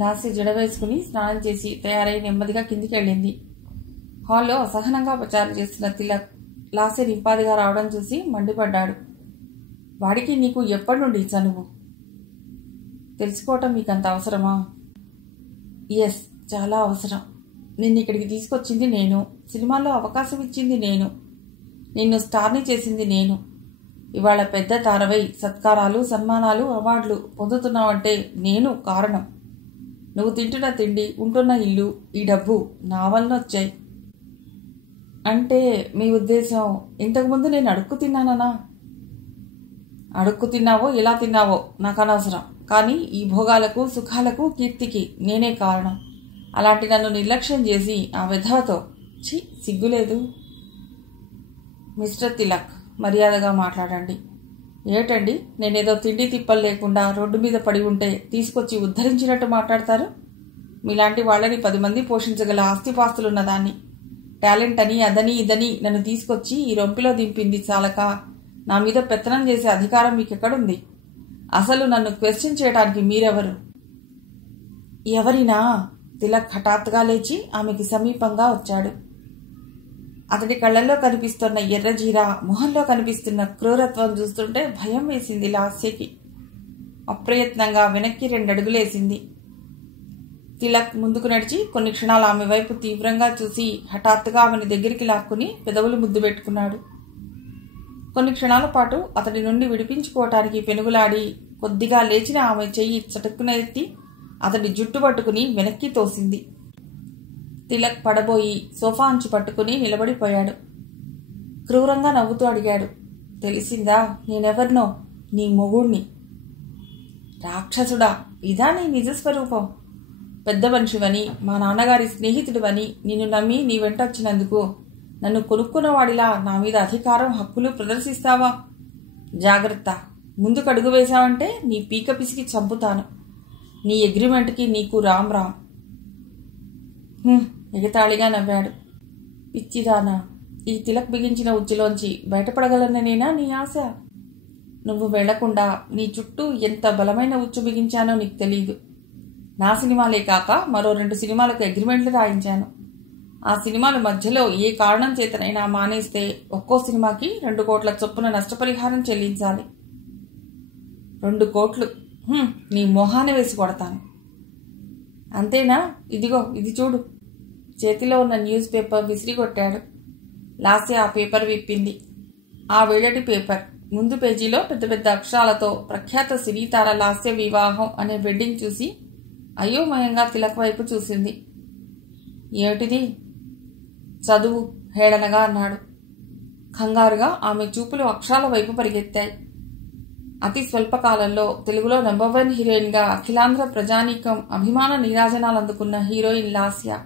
లాస్య జడ వేసుకుని స్నానం చేసి తయారై నెమ్మదిగా కిందికి వెళ్ళింది. హాల్లో అసహనంగా ప్రచారం చేస్తున్న తిలక్ లాస్య నింపాదిగా రావడం చూసి మండిపడ్డాడు. వాడికి నీకు ఎప్పటి నుండి చనువు? తెలుసుకోవటం మీకంత అవసరమా? ఎస్, చాలా అవసరం. నిన్ను ఇక్కడికి తీసుకొచ్చింది నేను, సినిమాల్లో అవకాశం ఇచ్చింది నేను, నిన్ను స్టార్ని చేసింది నేను. ఇవాళ పెద్ద తారవై సత్కారాలు, సన్మానాలు, అవార్డులు పొందుతున్నావంటే నేను కారణం. నువ్వు తింటున్న తిండి, ఉంటున్న ఇల్లు, ఈ డబ్బు నా వలన వచ్చాయి. అంటే మీ ఉద్దేశం ఇంతకుముందు నేను అడుక్కు తిన్నానా? అడుక్కు తిన్నావో ఎలా తిన్నావో నాకు అనవసరం, కానీ ఈ భోగాలకు, సుఖాలకు, కీర్తికి నేనే కారణం. అలాంటి నన్ను నిర్లక్ష్యం చేసి ఆ విధవతో సిగ్గులేదు. మిస్టర్ తిలక్, మర్యాదగా మాట్లాడండి. ఏటండి, నేనేదో తిండి తిప్పలు లేకుండా రోడ్డు మీద పడి ఉంటే తీసుకొచ్చి ఉద్ధరించినట్టు మాట్లాడతారు? మీలాంటి వాళ్ళని 10 మంది పోషించగల ఆస్తిపాస్తులున్నదాన్ని. టాలెంట్ అని అదని ఇదని నన్ను తీసుకొచ్చి ఈ రొంపిలో దింపింది చాలక నా మీద పెత్తనం చేసే అధికారం మీకెక్కడుంది? అసలు నన్ను క్వశ్చన్ చేయడానికి మీరెవరు? ఎవరినా? తిలక్ హఠాత్తుగా లేచి ఆమెకి సమీపంగా వచ్చాడు. అతడి కళ్ళల్లో కనిపిస్తున్న ఎర్రజీర, మొహంలో కనిపిస్తున్న క్రూరత్వం చూస్తుంటే భయం వేసింది లాస్యకి. అప్రయత్నంగా వెనక్కి 2 అడుగులేసింది. తిలక్ ముందుకు నడిచి కొన్ని క్షణాలు ఆమె వైపు తీవ్రంగా చూసి హఠాత్తుగా ఆమెను దగ్గరికి లాక్కుని పెదవులు ముద్దు పెట్టుకున్నాడు. కొన్ని క్షణాల పాటు అతడి నుండి విడిపించుకోవటానికి పెనుగులాడి కొద్దిగా లేచిన ఆమె చెయ్యి చటుక్కున ఎత్తి అతడి జుట్టు పట్టుకుని వెనక్కి తోసింది. తిలక్ పడబోయి సోఫా అంచు పట్టుకుని నిలబడిపోయాడు. క్రూరంగా నవ్వుతూ అడిగాడు, తెలిసిందా నేనెవర్నో? నీ మొగుణ్ణి. రాక్షసుడా, ఇదా నీ నిజస్వరూపం? పెద్ద మనిషివని, మా నాన్నగారి స్నేహితుడివని నిన్ను నమ్మి నీ వెంట వచ్చినందుకు నన్ను కొనుక్కున్నవాడిలా నా మీద అధికారం, హక్కులు ప్రదర్శిస్తావా? జాగ్రత్త, ముందుకు అడుగు వేశావంటే నీ పీక పిసికి చంపుతాను. నీ అగ్రిమెంట్కి నీకు రామ్ రామ్. ఎగతాళిగా నవ్వాడు. పిచ్చిదానా, ఈ తిలక్ బిగించిన ఉచ్చులోంచి బయటపడగలననేనా నీ ఆశ? నువ్వు వెళ్లకుండా నీ చుట్టూ ఎంత బలమైన ఉచ్చు బిగించానో నీకు తెలీదు. నా సినిమాలే కాక మరో 2 సినిమాలకు అగ్రిమెంట్లు రాయించాను. ఆ సినిమాల మధ్యలో ఏ కారణం చేతనైనా మానేస్తే ఒక్కో సినిమాకి 2 కోట్ల చొప్పున నష్టపరిహారం చెల్లించాలి. 2 కోట్లు? నీ మొహాన్ని వేసి కొడతాను. అంతేనా? ఇదిగో ఇది చూడు. చేతిలో ఉన్న న్యూస్ పేపర్ విసిరికొట్టాడు. లాస్య ఆ పేపర్ విప్పింది. ఆ వేళటి పేపర్ ముందు పేజీలో పెద్ద పెద్ద అక్షరాలతో ప్రఖ్యాత సినీతార లాస్య వివాహం అనే వెడ్డింగ్ చూసి అయోమయంగా తిలక్ వైపు చూసింది. ఏమిటిది? చదువు, హేళనగా అన్నాడు. కంగారుగా ఆమె చూపులు అక్షరాల వైపు పరిగెత్తాయి. అతి స్వల్పకాలంలో తెలుగులో నంబర్ 1 హీరోయిన్గా అఖిలాంధ్ర ప్రజానీకం అభిమాన నీరాజనాలు అందుకున్న హీరోయిన్ లాస్య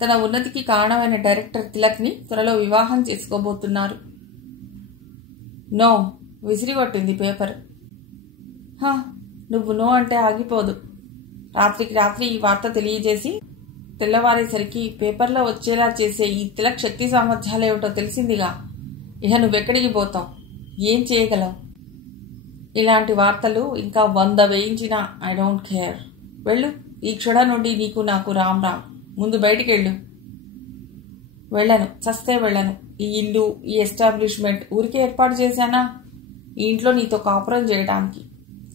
తన ఉన్నతికి కారణమైన డైరెక్టర్ తిలక్ని త్వరలో వివాహం చేసుకోబోతున్నారు. నో, విసిరిగొట్టింది పేపర్. నువ్వు నో అంటే ఆగిపోదు. రాత్రికి రాత్రి ఈ వార్త తెలియజేసి తెల్లవారేసరికి పేపర్లో వచ్చేలా చేసే ఈ తిలక్ శక్తి సామర్థ్యాలేమిటో తెలిసిందిగా. ఇహ నువ్వెక్కడికి పోతావు? ఏం చేయగలవు? ఇలాంటి వార్తలు ఇంకా 100 వేయించినా ఐ డోంట్ కేర్. వెళ్ళు, ఈ క్షణం నుండి నీకు నాకు రామ్ రామ్. ముందు బయటికెళ్ళు. వెళ్ళను, చస్తే వెళ్ళను. ఈ ఇల్లు, ఈ ఎస్టాబ్లిష్మెంట్ ఊరికే ఏర్పాటు చేశానా? ఈ ఇంట్లో నీతో కాపురం చేయడానికి.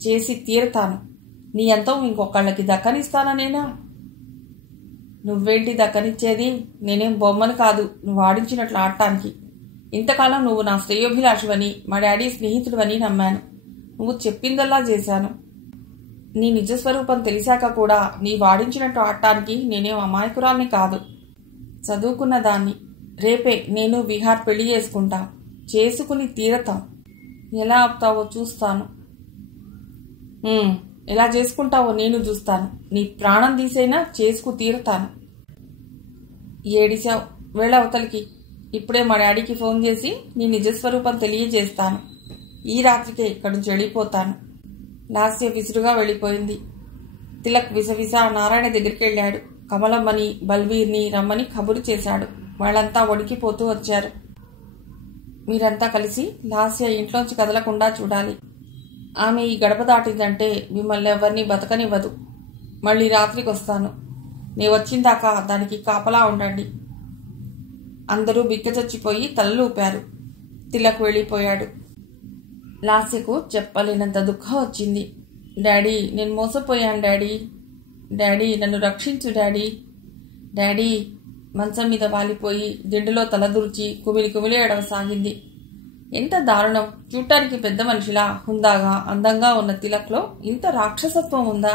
చేసి తీరుతాను. నీ అంతం ఇంకొకళ్ళకి దక్కనిస్తానా? నువ్వేంటి దక్కనిచ్చేది? నేనేం బొమ్మను కాదు నువ్వు ఆడించినట్లు ఆడటానికి. ఇంతకాలం నువ్వు నా శ్రేయోభిలాషువని, మా డాడీ స్నేహితుడివని నమ్మాను. నువ్వు చెప్పిందల్లా చేశాను. నీ నిజస్వరూపం తెలిసాక కూడా నీ వాడించినట్టు ఆడటానికి నేనేం అమాయకురాల్ని కాదు. చదువుకున్న దాన్ని. రేపే నేను విహార్ పెళ్లి చేసుకుంటాం. చేసుకుని తీరతాం. ఎలా ఆపుతావో చూస్తాను. ఎలా చేసుకుంటావో నేను చూస్తాను. నీ ప్రాణం తీసైనా చేసుకు తీరతాను. ఏడిశావు, వెళ్ళవతలికి. ఇప్పుడే మా డాడీకి ఫోన్ చేసి నీ నిజస్వరూపం తెలియజేస్తాను. ఈ రాత్రికే ఇక్కడి నుంచి వెళ్ళిపోతాను. లాస్య విసురుగా వెళ్ళిపోయింది. తిలక్ విసవిస నారాయణ దగ్గరికి వెళ్ళాడు. కమలమ్మని, బల్వీర్ని రమ్మని కబురు చేశాడు. వాళ్ళంతా వణికిపోతూ వచ్చారు. మీరంతా కలిసి లాస్య ఇంట్లోంచి కదలకుండా చూడాలి. ఆమె ఈ గడప దాటిందంటే మిమ్మల్ని ఎవరిని బతకనివ్వదు. మళ్ళీ రాత్రికి వస్తాను. నే వచ్చిందాకా దానికి కాపలా ఉండండి. అందరూ బిక్కచచ్చిపోయి తలలూపారు. తిలక్ వెళ్ళిపోయాడు. లాస్యకు చెప్పలేనంత దుఃఖం వచ్చింది. డాడీ, నేను మోసపోయాను డాడీ. డాడీ, నన్ను రక్షించు డాడీ. డాడీ మంచం మీద వాలిపోయి దిండులో తలదూర్చి కుమిలి కుమిలి ఏడవసాగింది. ఎంత దారుణం! చూడటానికి పెద్ద మనిషిలా హుందాగా అందంగా ఉన్న తిలక్లో ఇంత రాక్షసత్వం ఉందా?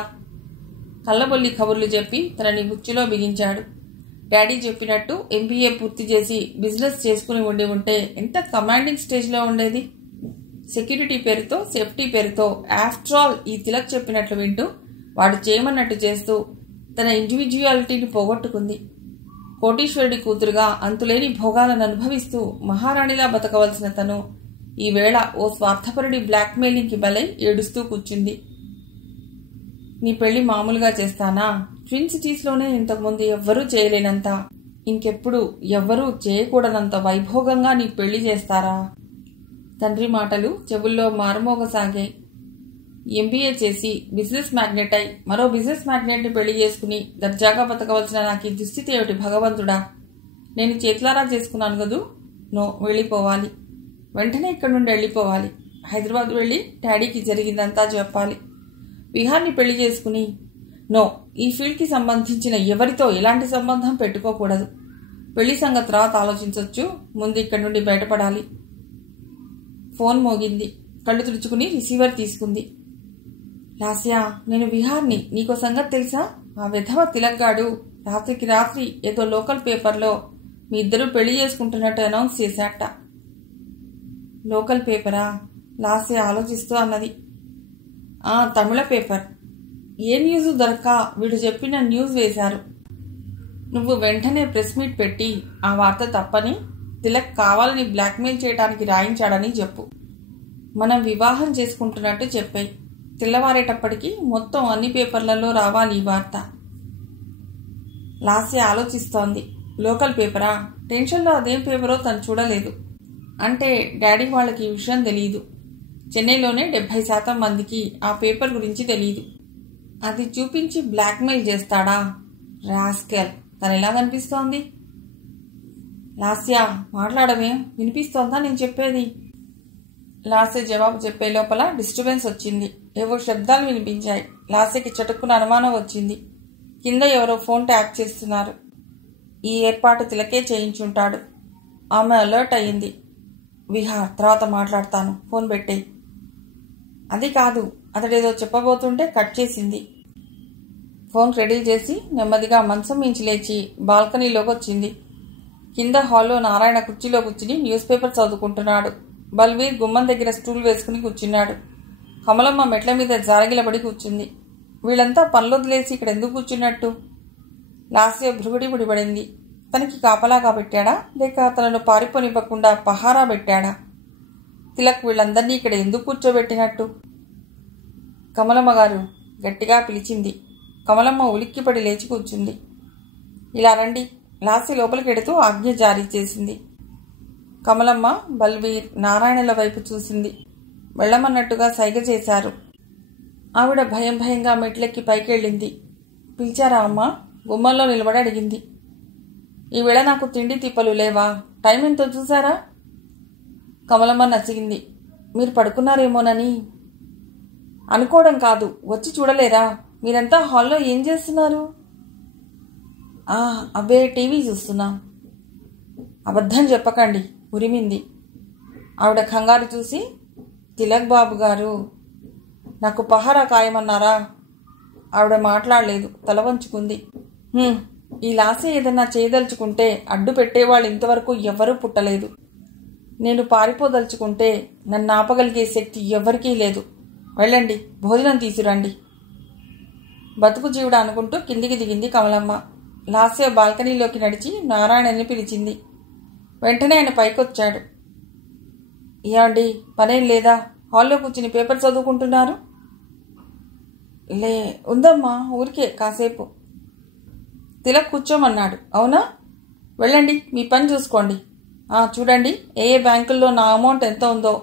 కళ్ళబొల్లి కబుర్లు చెప్పి తనని గుచ్చిలో బిగించాడు. డాడీ చెప్పినట్టు MBA పూర్తి చేసి బిజినెస్ చేసుకుని ఉంటే ఎంత కమాండింగ్ స్టేజ్లో ఉండేది. సెక్యూరిటీ పేరుతో, సేఫ్టీ పేరుతో ఆఫ్టర్ ఆల్ ఈ తిలక్ చెప్పినట్లు వింటూ వాడు చేయమన్నట్టు చేస్తూ తన ఇండివిజువాలిటీని పోగొట్టుకుంది. కోటీశ్వరుడి కూతురుగా అంతులేని భోగాలను అనుభవిస్తూ మహారాణిలా బతకవలసిన తను ఈవేళ ఓ స్వార్థపరుడి బ్లాక్మెయిలింగ్కి బలై ఏడుస్తూ కూర్చుంది. నీ పెళ్లి మామూలుగా చేస్తానా? ట్విన్ సిటీస్లోనే ఇంతకుముందు ఎవ్వరూ చేయలేనంత, ఇంకెప్పుడు ఎవ్వరూ చేయకూడనంత వైభోగంగా నీ పెళ్లి చేస్తారా? తండ్రి మాటలు చెవుల్లో మారుమోగసాగాయి. MBA చేసి బిజినెస్ మ్యాగ్నెట్ అయి మరో బిజినెస్ మ్యాగ్నెట్ని పెళ్లి చేసుకుని దర్జాగా బతకవలసిన నాకు ఈ దుస్థితి ఏమిటి భగవంతుడా? నేను చేతులారా చేసుకున్నాను కదూ. నో, వెళ్ళిపోవాలి. వెంటనే ఇక్కడి నుండి వెళ్ళిపోవాలి. హైదరాబాద్ వెళ్ళి డాడీకి జరిగిందంతా చెప్పాలి. విహార్ని పెళ్లి చేసుకుని నో, ఈ ఫీల్డ్కి సంబంధించిన ఎవరితో ఎలాంటి సంబంధం పెట్టుకోకూడదు. పెళ్లి సంగతి తర్వాత ఆలోచించవచ్చు. ముందు ఇక్కడి నుండి బయటపడాలి. ఫోన్ మోగింది. కళ్ళు తుడుచుకుని రిసీవర్ తీసుకుంది. లాస్యా, నేను విహార్ని. నీకో సంగతి తెలుసా? ఆ విధవ తిలక్గాడు రాత్రికి రాత్రి ఏదో లోకల్ పేపర్లో మీ ఇద్దరూ పెళ్లి చేసుకుంటున్నట్టు అనౌన్స్ చేశాట. లోకల్ పేపరా? లాస్య ఆలోచిస్తూ అన్నది. తమిళ పేపర్. ఏ న్యూస్ దొరక్క వీడు చెప్పిన న్యూస్ వేశారు. నువ్వు వెంటనే ప్రెస్ మీట్ పెట్టి ఆ వార్త తప్పని, తిలక్ కావాలని బ్లాక్మెయిల్ చేయడానికి రాయించాడని చెప్పు. మనం వివాహం చేసుకుంటున్నట్టు చెప్పాయి. తెల్లవారేటప్పటికి మొత్తం అన్ని పేపర్లలో రావాలి ఈ వార్త. లాస్య ఆలోచిస్తోంది. లోకల్ పేపరా? టెన్షన్లో అదేం పేపరో తను చూడలేదు. అంటే డాడీ వాళ్ళకి ఈ విషయం తెలియదు. చెన్నైలోనే 70% మందికి ఆ పేపర్ గురించి తెలియదు. అది చూపించి బ్లాక్మెయిల్ చేస్తాడా? రాస్కెల్. తను ఎలా కనిపిస్తోంది? లాస్య, మాట్లాడమే. వినిపిస్తోందా నేను చెప్పేది? లాస్య జవాబు చెప్పే లోపల డిస్టర్బెన్స్ వచ్చింది. ఏవో శబ్దాలు వినిపించాయి. లాస్యకి చటుక్కున అనుమానం వచ్చింది. కింద ఎవరో ఫోన్ ట్యాప్ చేస్తున్నారు. ఈ ఏర్పాటు తిలకే చేయించుంటాడు. ఆమె అలర్ట్ అయ్యింది. విహార్, తర్వాత మాట్లాడతాను, ఫోన్ పెట్టేయి. అది కాదు, అతడేదో చెప్పబోతుంటే కట్ చేసింది. ఫోన్ రెడీ చేసి నెమ్మదిగా మంచం మించి లేచి బాల్కనీలోకి వచ్చింది. కింద హాల్లో నారాయణ కుర్చీలో కూర్చుని న్యూస్ పేపర్ చదువుకుంటున్నాడు. బల్వీర్ గుమ్మం దగ్గర స్టూల్ వేసుకుని కూర్చున్నాడు. కమలమ్మ మెట్ల మీద జారగిలబడి కూర్చుంది. వీళ్ళంతా పనులొదిలేసి ఇక్కడ ఎందుకు కూర్చున్నట్టు? లాస్య భృగుడి ముడిపడింది. తనకి కాపలాగా పెట్టాడా, లేక తనను పారిపోనివ్వకుండా పహారా పెట్టాడా? తిలక్ వీళ్ళందరినీ ఇక్కడ ఎందుకు కూర్చోబెట్టినట్టు? కమలమ్మ గారు గట్టిగా పిలిచింది. కమలమ్మ ఉలిక్కిపడి లేచి కూర్చుంది. ఇలా రండి. లాస్య లోపలికెడుతూ ఆజ్ఞ జారీ చేసింది. కమలమ్మ, బల్వీర్ నారాయణల వైపు చూసింది. వెళ్ళమన్నట్టుగా సైగ చేశారు. ఆవిడ భయం భయంగా మెట్లెక్కి పైకెళ్ళింది. పిలిచారా అమ్మా? గుమ్మంలో నిలబడి అడిగింది. ఈవేళ నాకు తిండి తిప్పలు లేవా? టైం ఎంతో చూసారా? కమలమ్మ నసిగింది. మీరు పడుకున్నారేమోనని. అనుకోవడం కాదు, వచ్చి చూడలేరా? మీరంతా హాల్లో ఏం చేస్తున్నారు? అబ్బే, టీవీ చూస్తున్నా. అబద్ధం చెప్పకండి, ఉరిమింది. ఆవిడ కంగారు చూసి, తిలక్ బాబు గారు నాకు పహారా కాయమన్నారా? ఆవిడ మాట్లాడలేదు, తల వంచుకుంది. ఈ లాస్య ఏదన్నా చేయదలుచుకుంటే అడ్డు పెట్టేవాళ్ళు ఇంతవరకు ఎవ్వరూ పుట్టలేదు. నేను పారిపోదలుచుకుంటే నన్ను ఆపగలిగే శక్తి ఎవ్వరికీ లేదు. వెళ్ళండి, భోజనం తీసుకురండి. బతుకు జీవుడ అనుకుంటూ కిందికి దిగింది కమలమ్మ. లాస్య బాల్కనీలోకి నడిచి నారాయణని పిలిచింది. వెంటనే ఆయన పైకొచ్చాడు. ఏమండి, పనేం లేదా? హాల్లో కూర్చుని పేపర్ చదువుకుంటున్నారు? ఉందమ్మా, ఊరికే కాసేపు. తిలక్ కూర్చోమన్నాడు. అవునా? వెళ్ళండి, మీ పని చూసుకోండి. చూడండి, ఏ బ్యాంకుల్లో నా అమౌంట్ ఎంత ఉందో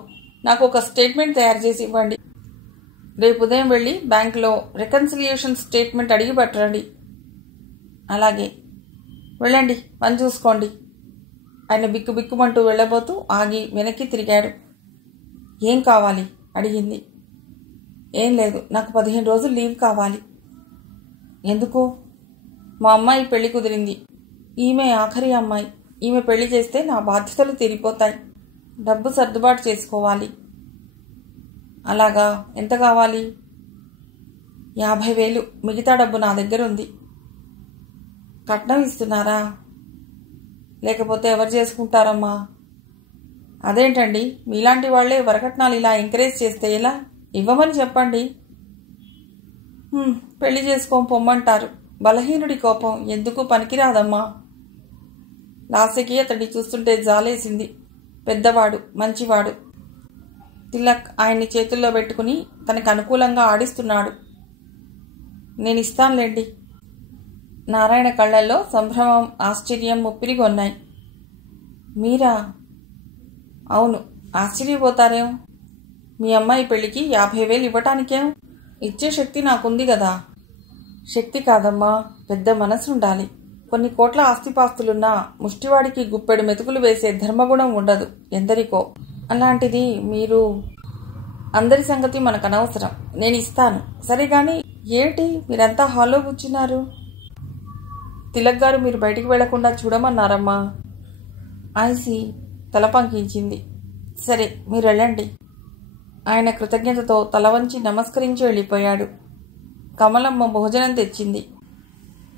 నాకు ఒక స్టేట్మెంట్ తయారు చేసి ఇవ్వండి. రేపు ఉదయం వెళ్ళి బ్యాంకులో రికన్సిలియేషన్ స్టేట్మెంట్ అడిగి పట్టరండి. అలాగే, వెళ్ళండి, పని చూసుకోండి. ఆయన బిక్కుబిక్కుమంటూ వెళ్ళబోతూ ఆగి వెనక్కి తిరిగాడు. ఏం కావాలి అడిగింది. ఏం లేదు, నాకు 15 రోజులు లీవ్ కావాలి. ఎందుకు? మా అమ్మాయి పెళ్లి కుదిరింది. ఈమె ఆఖరి అమ్మాయి. ఈమె పెళ్లి చేస్తే నా బాధ్యతలు తీరిపోతాయి. డబ్బు సర్దుబాటు చేసుకోవాలి. అలాగా, ఎంత కావాలి? 50,000. మిగతా డబ్బు నా దగ్గర ఉంది. కట్నం ఇస్తున్నారా? లేకపోతే ఎవరు చేసుకుంటారమ్మా? అదేంటండి, మీలాంటి వాళ్లే వరకట్నాలు ఇలా ఎంకరేజ్ చేస్తే ఎలా? ఇవ్వమని చెప్పండి. పెళ్లి చేసుకోం పొమ్మంటారు. బలహీనుడి కోపం ఎందుకు పనికిరాదమ్మా. లాస్యకి అతడిని చూస్తుంటే జాలేసింది. పెద్దవాడు, మంచివాడు. తిలక్ ఆయన్ని చేతుల్లో పెట్టుకుని తనకు అనుకూలంగా ఆడిస్తున్నాడు. నేను ఇస్తానులేండి. నారాయణ కళ్ళల్లో సంభ్రమం, ఆశ్చర్యం ముప్పిరిగొన్నాయి. మీరా? అవును, ఆశ్చర్యపోతారేం? మీ అమ్మాయి పెళ్లికి 50,000 ఇవ్వటానికేం? ఇచ్చే శక్తి నాకుంది కదా. శక్తి కాదమ్మా, పెద్ద మనసుండాలి. కొన్ని కోట్ల ఆస్తిపాస్తులున్నా ముష్టివాడికి గుప్పెడు మెతుకులు వేసే ధర్మగుణం ఉండదు ఎందరికో. అలాంటిది మీరు. అందరి సంగతి మనకు అనవసరం. నేను ఇస్తాను. సరే గాని ఏంటి మీరంతా హాల్లో కూర్చున్నారు? తిలక్ గారు మీరు బయటికి వెళ్లకుండా చూడమన్నారమ్మా. ఐసి తల పంకించింది. సరే, మీరు వెళ్ళండి. ఆయన కృతజ్ఞతతో తల వంచి నమస్కరించి వెళ్ళిపోయాడు. కమలమ్మ భోజనం తెచ్చింది.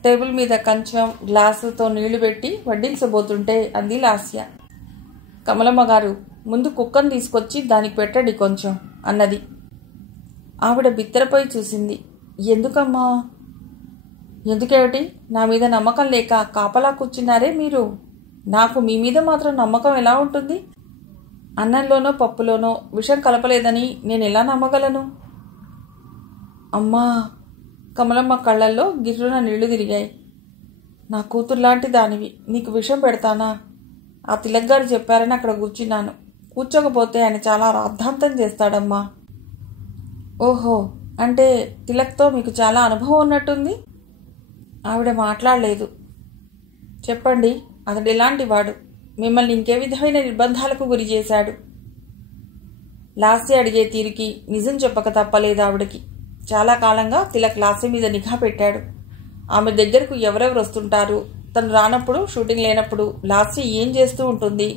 టేబుల్ మీద కంచం, గ్లాసుతో నీళ్లు పెట్టి వడ్డించబోతుంటే అంది లాస్య. కమలమ్మ గారు, ముందు కుక్కను తీసుకొచ్చి దానికి పెట్టండి కొంచెం అన్నది. ఆవిడ బిత్తరపోయి చూసింది. ఎందుకమ్మా? ఎందుకేమిటి? నా మీద నమ్మకం లేక కాపలా కూర్చున్నారే మీరు. నాకు మీ మీద మాత్రం నమ్మకం ఎలా ఉంటుంది? అన్నంలోనో పప్పులోనో విషం కలపలేదని నేను ఎలా నమ్మగలను? అమ్మా! కమలమ్మ కళ్ళల్లో గిర్రున నీళ్లు తిరిగాయి. నా కూతుర్లాంటి దానివి, నీకు విషం పెడతానా? ఆ తిలక్ గారు చెప్పారని అక్కడ కూర్చున్నాను. కూర్చోకపోతే ఆయన చాలా రాద్ధాంతం చేస్తాడమ్మా. ఓహో, అంటే తిలక్తో మీకు చాలా అనుభవం ఉన్నట్టుంది. ఆవిడ మాట్లాడలేదు. చెప్పండి, అతడు ఎలాంటి వాడు? మిమ్మల్ని ఇంకే విధమైన నిర్బంధాలకు గురి చేశాడు? లాస్య అడిగే తీరికి నిజం చెప్పక తప్పలేదు ఆవిడకి. చాలా కాలంగా తిలక్ లాస్య మీద నిఘా పెట్టాడు. ఆమె దగ్గరకు ఎవరెవరు వస్తుంటారు, తను రానప్పుడు, షూటింగ్ లేనప్పుడు లాస్య ఏం చేస్తూ ఉంటుంది,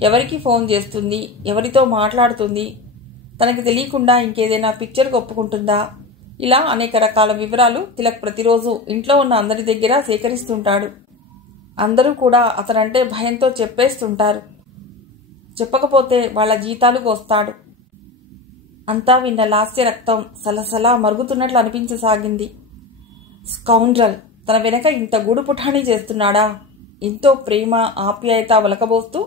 ఎవరికి ఫోన్ చేస్తుంది, ఎవరితో మాట్లాడుతుంది, తనకి తెలియకుండా ఇంకేదైనా పిక్చర్కి ఒప్పుకుంటుందా, ఇలా అనేక రకాల వివరాలు తిలక్ ప్రతిరోజు ఇంట్లో ఉన్న అందరి దగ్గర సేకరిస్తుంటాడు. అందరూ కూడా అతనంటే భయంతో చెప్పేస్తుంటారు. చెప్పకపోతే వాళ్ల జీతాలు కోస్తాడు. అంతా విన్న లాస్య రక్తం సలసలా మరుగుతున్నట్లు అనిపించసాగింది. స్కౌండ్రల్, తన వెనక ఇంత గూడు పుఠాణి చేస్తున్నాడా? ఎంతో ప్రేమ, ఆప్యాయత వలకబోస్తూ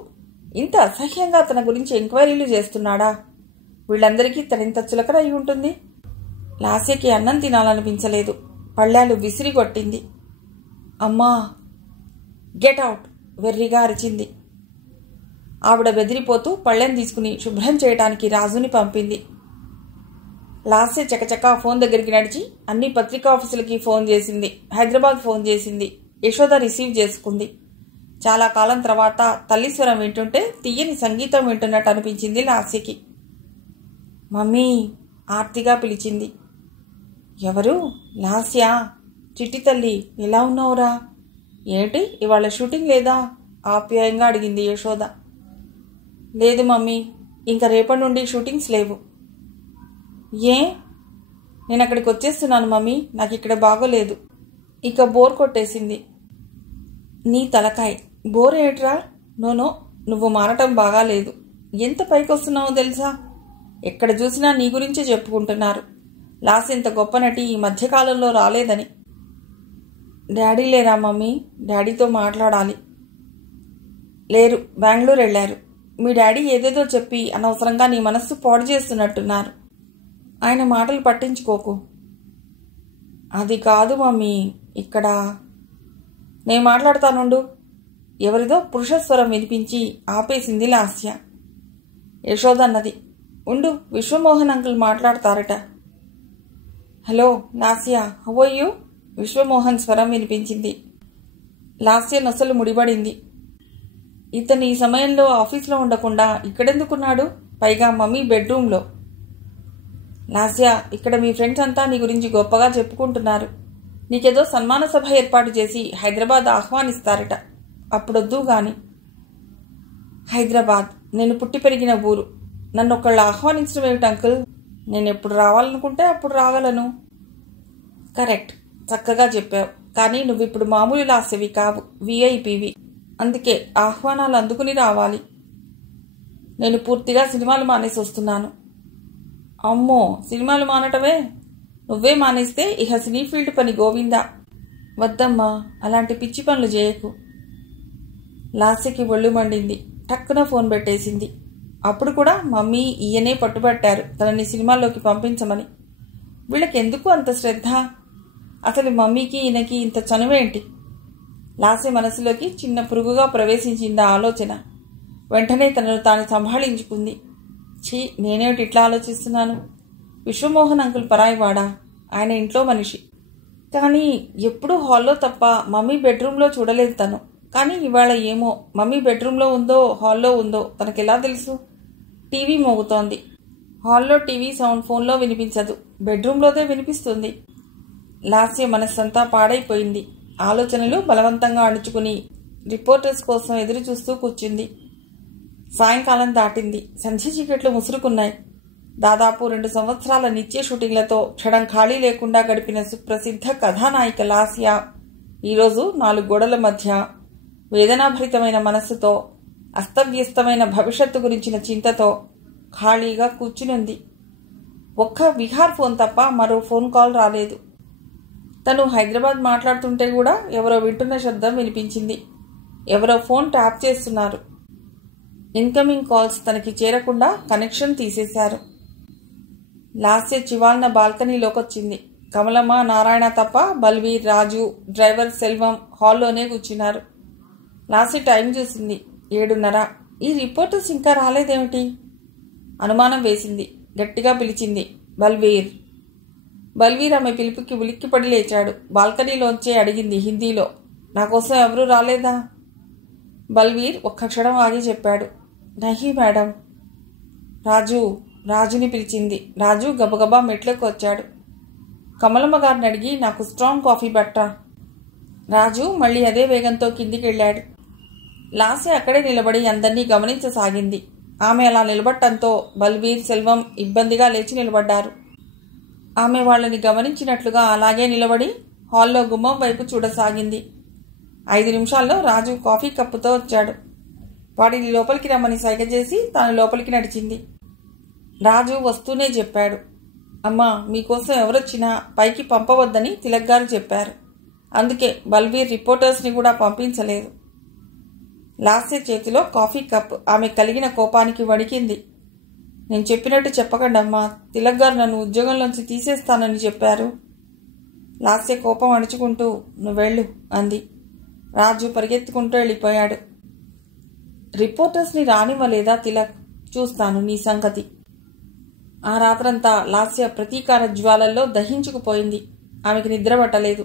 ఇంత అసహ్యంగా తన గురించి ఎంక్వైరీలు చేస్తున్నాడా? వీళ్ళందరికీ తనింత చులకన అయి ఉంటుంది. లాస్యకి అన్నం తినాలనిపించలేదు. పళ్ళాలు విసిరి కొట్టింది. అమ్మా! Get out! వెర్రిగా అరిచింది. ఆవిడ బెదిరిపోతూ పళ్ళెం తీసుకుని శుభ్రం చేయటానికి రాజుని పంపింది. లాస్య చకచకా ఫోన్ దగ్గరికి నడిచి అన్ని పత్రికా ఆఫీసులకి ఫోన్ చేసింది. హైదరాబాద్ ఫోన్ చేసింది. యశోద రిసీవ్ చేసుకుంది. చాలా కాలం తర్వాత తల్లి స్వరం వింటుంటే తీయని సంగీతం వింటున్నట్టు అనిపించింది లాస్యకి. మమ్మీ! ఆర్తిగా పిలిచింది. ఎవరు? లాస్య. చిట్టి తల్లి, ఎలా ఉన్నావురా? ఏంటి, ఇవాళ షూటింగ్ లేదా? ఆప్యాయంగా అడిగింది యశోద. లేదు మమ్మీ, ఇంకా రేపటి నుండి షూటింగ్స్ లేవు. ఏ? నేను అక్కడికి వచ్చేస్తున్నాను మమ్మీ, నాకు ఇక్కడ బాగోలేదు. ఇక బోర్ కొట్టేసింది. నీ తలకాయ్, బోర్ ఏట్రా? నోనో, నువ్వు మారటం బాగాలేదు. ఎంత పైకొస్తున్నావో తెలుసా? ఎక్కడ చూసినా నీ గురించే చెప్పుకుంటున్నారు. లాస్ ఇంత గొప్ప నటి ఈ మధ్యకాలంలో రాలేదని. డాడీ లేరా మమ్మీ? డాడీతో మాట్లాడాలి. లేరు, బెంగళూరు వెళ్ళారు. మీ డాడీ ఏదేదో చెప్పి అనవసరంగా నీ మనస్సు పాడు చేస్తున్నట్టున్నారు. ఆయన మాటలు పట్టించుకోకు. అది కాదు మమ్మీ, ఇక్కడ నేను మాట్లాడతానుండు. ఎవరిదో పురుషస్వరం వినిపించి ఆపేసింది లాస్య. యశోద అన్నది, ఉండు, విశ్వమోహన్ అంకుల్ మాట్లాడతారట. Hello Lasya, how are you? Vishwamohan స్వరం వినిపించింది. లాస్య నొసలు ముడిపడింది. ఇతను ఈ సమయంలో ఆఫీస్లో ఉండకుండా ఇక్కడెందుకున్నాడు? పైగా మమ్మీ బెడ్రూమ్లో. లాస్య, ఇక్కడ మీ ఫ్రెండ్స్ అంతా నీ గురించి గొప్పగా చెప్పుకుంటున్నారు. నీకేదో సన్మాన సభ ఏర్పాటు చేసి హైదరాబాద్ ఆహ్వానిస్తారట. అప్పుడొద్దు గాని. హైదరాబాద్ నేను పుట్టి పెరిగిన ఊరు. నన్ను ఒకళ్ళు ఆహ్వానించడం ఏమిటి అంకుల్? నేను ఎప్పుడు రావాలనుకుంటే అప్పుడు రాగలను. కరెక్ట్, చక్కగా చెప్పావు. కానీ నువ్విప్పుడు మామూలు లాస్యవి కావు, విఐపివి. అందుకే ఆహ్వానాలు అందుకుని రావాలి. నేను పూర్తిగా సినిమాలు మానేసి వస్తున్నాను. అమ్మో, సినిమాలు మానటమే? నువ్వే మానేస్తే ఇహ సినీ ఫీల్డ్ పని గోవిందా. వద్దమ్మా, అలాంటి పిచ్చి పనులు చేయకు. లాస్యకి ఒళ్ళు మండింది. టక్కున ఫోన్ పెట్టేసింది. అప్పుడు కూడా మమ్మీ ఈయనే పట్టుబట్టారు తనని సినిమాల్లోకి పంపించమని. వీళ్ళకెందుకు అంత శ్రద్ధ? అసలు మమ్మీకి ఈయనకి ఇంత చనువేంటి? లాస్య మనసులోకి చిన్న పురుగుగా ప్రవేశించింది ఆ ఆలోచన. వెంటనే తనను తాను సంభాళించుకుంది. ఛీ, నేనేమిటి ఇట్లా ఆలోచిస్తున్నాను? విశ్వమోహన్ అంకుల్ పరాయివాడా? ఆయన ఇంట్లో మనిషి. కానీ ఎప్పుడూ హాల్లో తప్ప మమ్మీ బెడ్రూమ్లో చూడలేదు తను. కానీ ఇవాళ ఏమో మమ్మీ బెడ్రూమ్లో ఉందో హాల్లో ఉందో తనకెలా తెలుసు? టీవీ మోగుతోంది. హాల్లో టీవీ సౌండ్ ఫోన్లో వినిపించదు, బెడ్రూమ్లోదే వినిపిస్తుంది. లాస్య మనస్సంతా పాడైపోయింది. ఆలోచనలు బలవంతంగా అణుచుకుని రిపోర్టర్స్ కోసం ఎదురు చూస్తూ కూర్చుంది. సాయంకాలం దాటింది. సంధ్య చీకట్లు ముసురుకున్నాయి. దాదాపు 2 సంవత్సరాల నిత్య షూటింగ్లతో క్షణం ఖాళీ లేకుండా గడిపిన సుప్రసిద్ధ కథానాయిక లాస్య ఈరోజు 4 గోడల మధ్య వేదనాభరితమైన మనస్సుతో, అస్తవ్యస్తమైన భవిష్యత్తు గురించిన చింతతో ఖాళీగా కూర్చునుంది. ఒక్క విహార్ ఫోన్ తప్ప మరో ఫోన్ కాల్ రాలేదు. తను హైదరాబాద్ మాట్లాడుతుంటే కూడా ఎవరో వింటున్న శబ్దం వినిపించింది. ఎవరో ఫోన్ ట్యాప్ చేస్తున్నారు. ఇన్కమింగ్ కాల్స్ తనకి చేరకుండా కనెక్షన్ తీసేశారు. లాస్య చివాల్న బాల్కనీలోకొచ్చింది. కమలమ్మ, నారాయణ తప్ప బల్వీర్, రాజు, డ్రైవర్ సెల్వం హాల్లోనే కూర్చున్నారు. లాస్య టైం చూసింది. 7:30. ఈ రిపోర్టర్స్ ఇంకా రాలేదేమిటి? అనుమానం వేసింది. గట్టిగా పిలిచింది, బల్వీర్. బల్వీర్ ఆమె పిలుపుకి ఉలిక్కిపడి లేచాడు. బాల్కనీలోంచే అడిగింది హిందీలో, నాకోసం ఎవరూ రాలేదా? బల్వీర్ ఒక్క క్షణం ఆగి చెప్పాడు, నహీ మేడం. రాజుని పిలిచింది. రాజు గబగబా మెట్లోకి వచ్చాడు. కమలమ్మ గారిని అడిగి నాకు స్ట్రాంగ్ కాఫీ బట్టా. రాజు మళ్ళీ అదే వేగంతో కిందికి వెళ్ళాడు. లాస్య అక్కడే నిలబడి అందర్నీ గమనించసాగింది. ఆమె అలా నిలబడటంతో బల్వీర్, సెల్వం ఇబ్బందిగా లేచి నిలబడ్డారు. ఆమె వాళ్ళని గమనించినట్లుగా అలాగే నిలబడి హాల్లో గుమ్మం వైపు చూడసాగింది. 5 నిమిషాల్లో రాజు కాఫీ కప్పుతో వచ్చాడు. వాడిని లోపలికి రమ్మని సైగ చేసి తాను లోపలికి నడిచింది. రాజు వస్తూనే చెప్పాడు, అమ్మా, మీకోసం ఎవరొచ్చినా పైకి పంపవద్దని తిలక్ గారు చెప్పారు. అందుకే బల్వీర్ రిపోర్టర్స్ని కూడా పంపించలేదు. లాస్య చేతిలో కాఫీ కప్ ఆమె కలిగిన కోపానికి వణికింది. నేను చెప్పినట్టు చెప్పకండమ్మా, తిలక్ గారు నన్ను ఉద్యోగంలోంచి తీసేస్తానని చెప్పారు. లాస్య కోపం అణుచుకుంటూ నువ్వెళ్ళు అంది. రాజు పరిగెత్తుకుంటూ వెళ్ళిపోయాడు. రిపోర్టర్స్ని రానివ్వలేదా తిలక్? చూస్తాను నీ సంగతి. ఆ రాత్రంతా లాస్య ప్రతీకార జ్వాలల్లో దహించుకుపోయింది. ఆమెకి నిద్ర పట్టలేదు.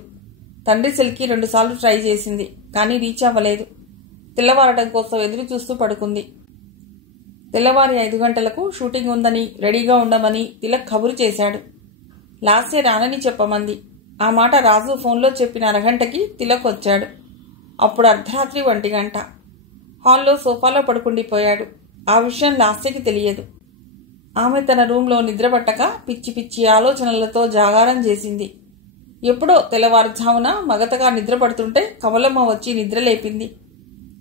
తండ్రి సెల్కి 2 సార్లు ట్రై చేసింది, కానీ రీచ్ అవ్వలేదు. తెల్లవారడం కోసం ఎదురు చూస్తూ పడుకుంది. తెల్లవారి 5 గంటలకు షూటింగ్ ఉందని రెడీగా ఉండమని తిలక్ కబురు చేశాడు. లాస్య రానని చెప్పమంది. ఆ మాట రాజు ఫోన్లో చెప్పిన అరగంటకి తిలక్ వచ్చాడు. అప్పుడు అర్ధరాత్రి 1 గంట. హాల్లో సోఫాలో పడుకుండిపోయాడు. ఆ విషయం లాస్యకి తెలియదు. ఆమె తన రూంలో నిద్రపట్టక పిచ్చి పిచ్చి ఆలోచనలతో జాగారం చేసింది. ఎప్పుడో తెల్లవారుజామున మగతగా నిద్రపడుతుంటే కమలమ్మ వచ్చి నిద్రలేపింది.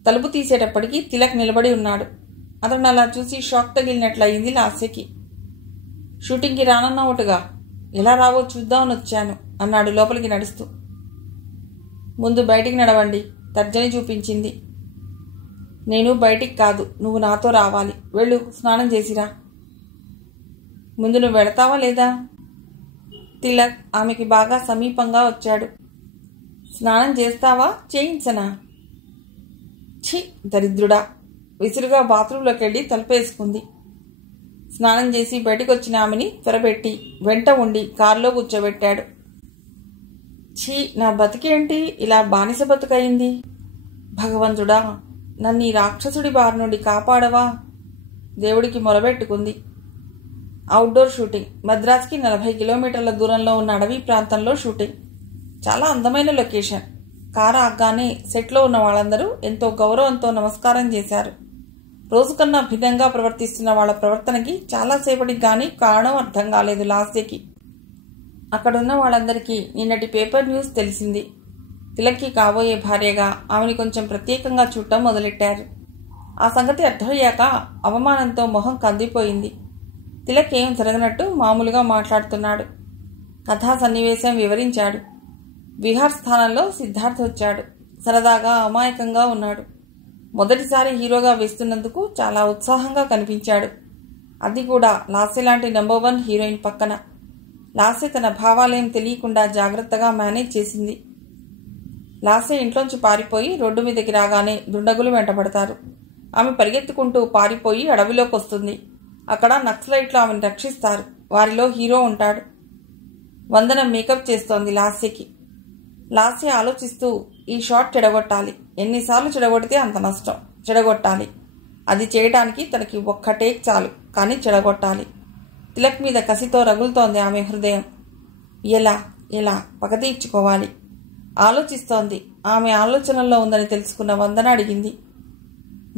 తలుపు తీసేటప్పటికి తిలక్ నిలబడి ఉన్నాడు. అతను అలా చూసి షాక్ తగిలినట్లయింది లాస్యకి. షూటింగ్కి రానన్నావుటగా, ఎలా రావో చూద్దామని వచ్చాను అన్నాడు లోపలికి నడుస్తూ. ముందు బయటికి నడవండి, తర్జని చూపించింది. నేను బయటికి కాదు, నువ్వు నాతో రావాలి. వెళ్ళు, స్నానం చేసిరా. ముందు నువ్వు వెళతావా లేదా? తిలక్ ఆమెకి బాగా సమీపంగా వచ్చాడు. స్నానం చేస్తావా, చేయించనా? ఛీ, దరిద్రుడా. విసురుగా బాత్రూంలోకి వెళ్ళి తలుపేసుకుంది. స్నానం చేసి బయటకు వచ్చిన ఆమెని త్వరపెట్టి వెంట ఉండి కారులో కూర్చోబెట్టాడు. ఛీ, నా బతికేంటి ఇలా బానిస బతుకయింది? భగవంతుడా, నన్ను ఈ రాక్షసుడి బారి నుండి కాపాడవా? దేవుడికి మొరబెట్టుకుంది. Outdoor shooting. మద్రాస్కి 40 కిలోమీటర్ల దూరంలో ఉన్న అడవి ప్రాంతంలో షూటింగ్. చాలా అందమైన లొకేషన్. కారు ఆగ్గానే సెట్లో ఉన్న వాళ్ళందరూ ఎంతో గౌరవంతో నమస్కారం చేశారు. రోజుకన్నా భిన్నంగా ప్రవర్తిస్తున్న వాళ్ళ ప్రవర్తనకి చాలాసేపటికి గానీ కారణం అర్థం కాలేదు లాస్యకి. అక్కడున్న వాళ్ళందరికీ నిన్నటి పేపర్ న్యూస్ తెలిసింది. తిలక్కి కాబోయే భార్యగా ఆమెని కొంచెం ప్రత్యేకంగా చూడటం మొదలెట్టారు. ఆ సంగతి అర్థమయ్యాక అవమానంతో మొహం కందిపోయింది. తిలక్ ఏం జరగనట్టు మామూలుగా మాట్లాడుతున్నాడు. కథా సన్నివేశం వివరించాడు. విహార్ స్థానంలో సిద్ధార్థ్ వచ్చాడు. సరదాగా అమాయకంగా ఉన్నాడు. మొదటిసారి హీరోగా వేస్తున్నందుకు చాలా ఉత్సాహంగా కనిపించాడు. అది కూడా లాస్య లాంటి నంబర్ 1 హీరోయిన్ పక్కన. లాస్య తన భావాలేం తెలియకుండా జాగ్రత్తగా మేనేజ్ చేసింది. లాస్య ఇంట్లోంచి పారిపోయి రోడ్డు మీదకి రాగానే దుండగులు వెంటబడతారు. ఆమె పరిగెత్తుకుంటూ పారిపోయి అడవిలోకి వస్తుంది. అక్కడ నక్సలైట్లు ఆమెను రక్షిస్తారు. వారిలో హీరో ఉంటాడు. వందన మేకప్ చేస్తోంది లాస్యకి. లాస్య ఆలోచిస్తూ ఈ షాట్ చెడగొట్టాలి. ఎన్నిసార్లు చెడగొడితే అంత నష్టం. చెడగొట్టాలి. అది చేయడానికి తనకి ఒక్క టేక్ చాలు, కానీ చెడగొట్టాలి. తిలక్ మీద కసితో రగులుతోంది ఆమె హృదయం. ఎలా ఎలా పగ తీర్చుకోవాలి ఆలోచిస్తోంది. ఆమె ఆలోచనల్లో ఉందని తెలుసుకున్న వందన అడిగింది,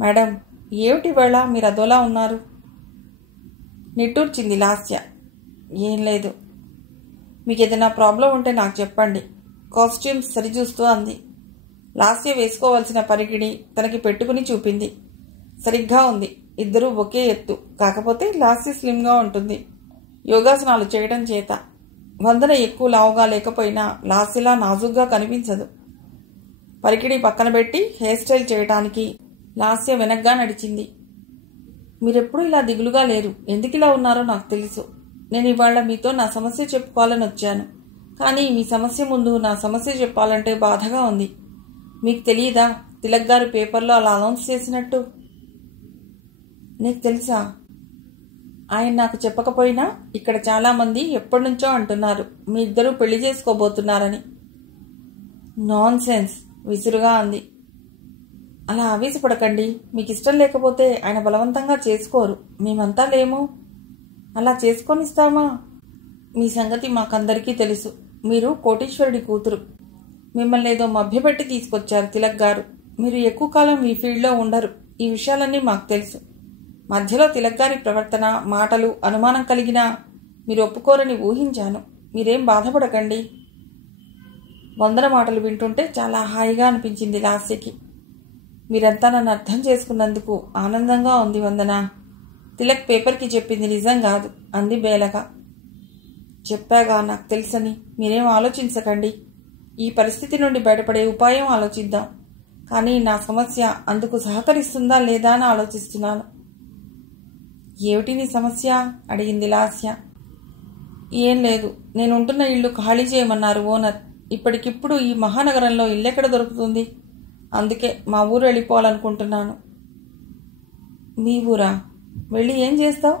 మేడం, ఏమిటి వేళ మీరు అదోలా ఉన్నారు? నిట్టూర్చింది లాస్య. ఏం లేదు. మీకు ఏదైనా ప్రాబ్లం ఉంటే నాకు చెప్పండి. కాస్ట్యూమ్స్ సరిచూస్తూ అంది. లాస్య వేసుకోవాల్సిన పరిగిణి తనకి పెట్టుకుని చూపింది. సరిగ్గా ఉంది. ఇద్దరూ ఒకే ఎత్తు. కాకపోతే లాస్య స్లిమ్గా ఉంటుంది, యోగాసనాలు చేయడం చేత. వందన ఎక్కువ లావుగా లేకపోయినా లాస్యలా నాజుగ్గా కనిపించదు. పరికిడి పక్కన పెట్టి హెయిర్ స్టైల్ చేయటానికి లాస్య వెనగ్గా నడిచింది. మీరెప్పుడు ఇలా దిగులుగా లేరు. ఎందుకిలా ఉన్నారో నాకు తెలుసు. నేను ఇవాళ మీతో నా సమస్య చెప్పుకోవాలని వచ్చాను. కానీ మీ సమస్య ముందు నా సమస్య చెప్పాలంటే బాధగా ఉంది. మీకు తెలియదా తిలక్ గారు పేపర్లో అలా అనౌన్స్ చేసినట్టు? నీకు తెలుసా? ఆయన నాకు చెప్పకపోయినా ఇక్కడ చాలామంది ఎప్పటినుంచో అంటున్నారు మీ ఇద్దరూ పెళ్లి చేసుకోబోతున్నారని. నాన్ సెన్స్, విసురుగా అంది. అలా ఆవేశపడకండి. మీకు ఇష్టం లేకపోతే ఆయన బలవంతంగా చేసుకోరు. మేమంతా లేము. అలా చేసుకొనిస్తామా? మీ సంగతి మాకందరికీ తెలుసు. మీరు కోటీశ్వరుడి కూతురు. మిమ్మల్ని ఏదో మభ్యపెట్టి తీసుకొచ్చారు తిలక్ గారు. మీరు ఎక్కువ కాలం ఈ ఫీల్డ్లో ఉండరు. ఈ విషయాలన్నీ మాకు తెలుసు. మధ్యలో తిలక్ గారి ప్రవర్తన, మాటలు అనుమానం కలిగినా మీరు ఒప్పుకోరని ఊహించాను. మీరేం బాధపడకండి. వందన మాటలు వింటుంటే చాలా హాయిగా అనిపించింది లాస్యకి. మీరంతా నన్ను అర్థం చేసుకున్నందుకు ఆనందంగా ఉంది వందన. తిలక్ పేపర్కి చెప్పింది నిజం కాదు అంది బేలగా. చెప్పాగా నాకు తెలుసని. మీరేం ఆలోచించకండి. ఈ పరిస్థితి నుండి బయటపడే ఉపాయం ఆలోచిద్దాం. కానీ నా సమస్య అందుకు సహకరిస్తుందా లేదా అని ఆలోచిస్తున్నాను. ఏమిటి నీ సమస్య? అడిగింది లాస్య. ఏం లేదు. నేనుంటున్న ఇల్లు ఖాళీ చేయమన్నారు ఓనర్. ఇప్పటికిప్పుడు ఈ మహానగరంలో ఇల్లెక్కడ దొరుకుతుంది? అందుకే మా ఊరు వెళ్ళిపోవాలనుకుంటున్నాను. మీ ఊరా? వెళ్ళి ఏం చేస్తావు?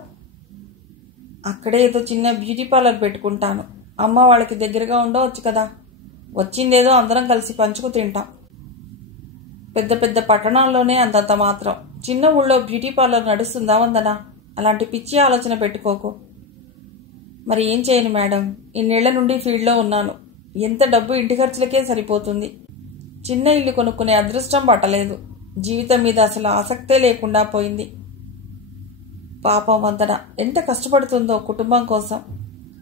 అక్కడే ఏదో చిన్న బ్యూటీ పార్లర్ పెట్టుకుంటాను. అమ్మ వాళ్ళకి దగ్గరగా ఉండవచ్చు కదా. వచ్చిందేదో అందరం కలిసి పంచుకు తింటాం. పెద్ద పెద్ద పట్టణాల్లోనే అంతంత మాత్రం. చిన్న ఊళ్ళో బ్యూటీ పార్లర్ నడుస్తుందా వందనా? అలాంటి పిచ్చి ఆలోచన పెట్టుకోకు. మరి ఏం చేయను మేడం? ఇన్నేళ్ల నుండి ఫీల్డ్లో ఉన్నాను. ఎంత డబ్బు ఇంటి ఖర్చులకే సరిపోతుంది. చిన్న ఇల్లు కొనుక్కునే అదృష్టం పట్టలేదు. జీవితం మీద అసలు ఆసక్తే లేకుండా పోయింది. పాపం వందన ఎంత కష్టపడుతుందో కుటుంబం కోసం.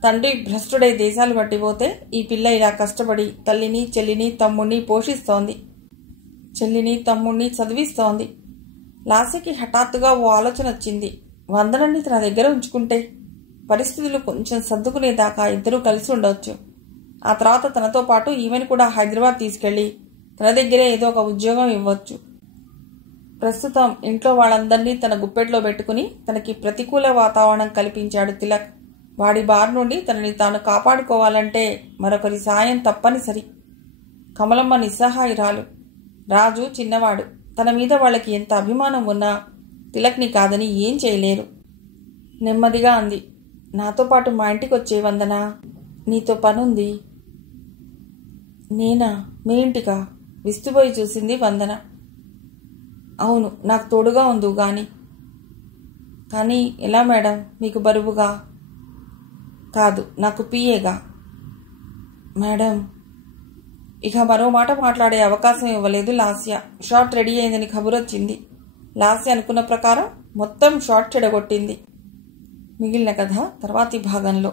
తండ్రి భ్రష్టుడై దేశాలు పట్టిపోతే ఈ పిల్ల ఇలా కష్టపడి తల్లిని, చెల్లిని, తమ్ముణ్ణి పోషిస్తోంది. చెల్లిని, తమ్ముణ్ణి చదివిస్తోంది. లాస్యకి హఠాత్తుగా ఓ ఆలోచన వచ్చింది. వందనని తన దగ్గర ఉంచుకుంటే పరిస్థితులు కొంచెం సర్దుకునేదాకా ఇద్దరూ కలిసి ఉండవచ్చు. ఆ తర్వాత తనతో పాటు ఈమెను కూడా హైదరాబాద్ తీసుకెళ్లి తన దగ్గరే ఏదో ఒక ఉద్యోగం ఇవ్వచ్చు. ప్రస్తుతం ఇంట్లో వాళ్ళందరినీ తన గుప్పెట్లో పెట్టుకుని తనకి ప్రతికూల వాతావరణం కల్పించాడు తిలక్. వాడి బారి నుండి తనని తాను కాపాడుకోవాలంటే మరొకరి సాయం తప్పనిసరి. కమలమ్మ నిస్సహాయురాలు. రాజు చిన్నవాడు. తన మీద వాళ్ళకి ఎంత అభిమానం ఉన్నా తిలక్ని కాదని ఏం చేయలేరు. నెమ్మదిగా అంది. నాతో పాటు మా ఇంటికి వచ్చే వందన, నీతో పనుంది. నేనా? మీ ఇంటికా? విస్తుపోయి చూసింది వందన. అవును, నాకు తోడుగా ఉందు గాని. కానీ ఎలా మేడం? మీకు బరువుగా? కాదు, నాకు పిఏగా. మేడం. ఇక మరో మాట మాట్లాడే అవకాశం ఇవ్వలేదు లాస్య. షాట్ రెడీ అయిందని కబురొచ్చింది. లాస్య అనుకున్న ప్రకారం మొత్తం షాట్ చెడగొట్టింది. మిగిలిన కథ తర్వాతి భాగంలో.